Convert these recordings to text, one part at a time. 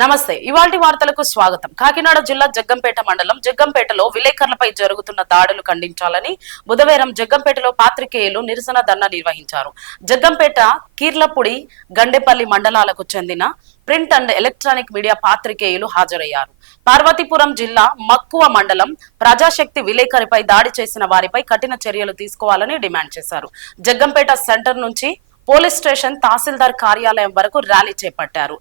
నమస్తే. ఇవాల్టి వార్తలకు స్వాగతం. కాకినాడ జిల్లా జగ్గంపేట మండలం జగ్గంపేటలో విలేకరులపై జరుగుతున్న దాడులు ఖండించాలని బుధవారం జగ్గంపేటలో పాత్రికేయులు నిరసన ధర్నా నిర్వహించారు. జగ్గంపేట, కీర్లపూడి, గండేపల్లి మండలాలకు చెందిన ప్రింట్ అండ్ ఎలక్ట్రానిక్ మీడియా పాత్రికేయులు హాజరయ్యారు. పార్వతీపురం జిల్లా మక్కువ మండలం ప్రజాశక్తి విలేకరిపై దాడి చేసిన వారిపై కఠిన చర్యలు తీసుకోవాలని డిమాండ్ చేశారు. జగ్గంపేట సెంటర్ నుంచి పోలీస్ స్టేషన్, తహసీల్దార్ కార్యాలయం వరకు ర్యాలీ చేపట్టారు.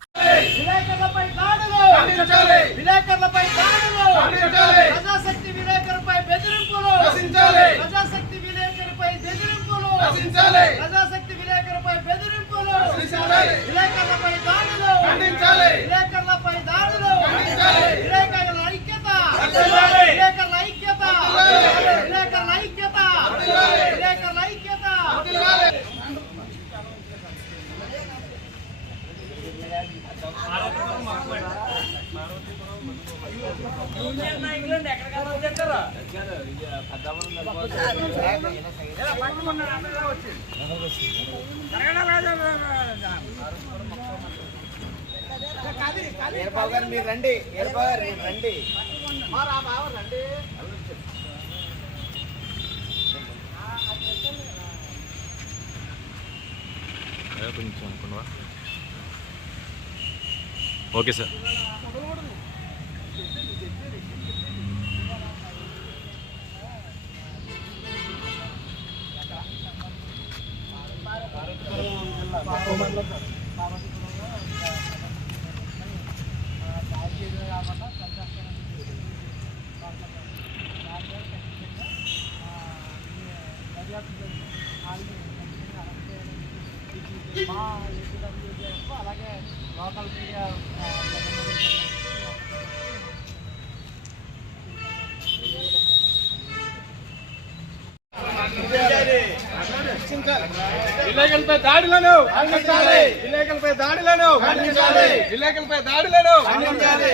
మీరు రండి, రండి. కొంచెం అనుకున్నావా? Okay sir. అలాగే లోకల్ మీడియా విలేకరులపై దాడులను ఖండించాలి. విలేకరులపై దాడులను ఖండించాలి. విలేకరులపై దాడులను ఖండించాలి.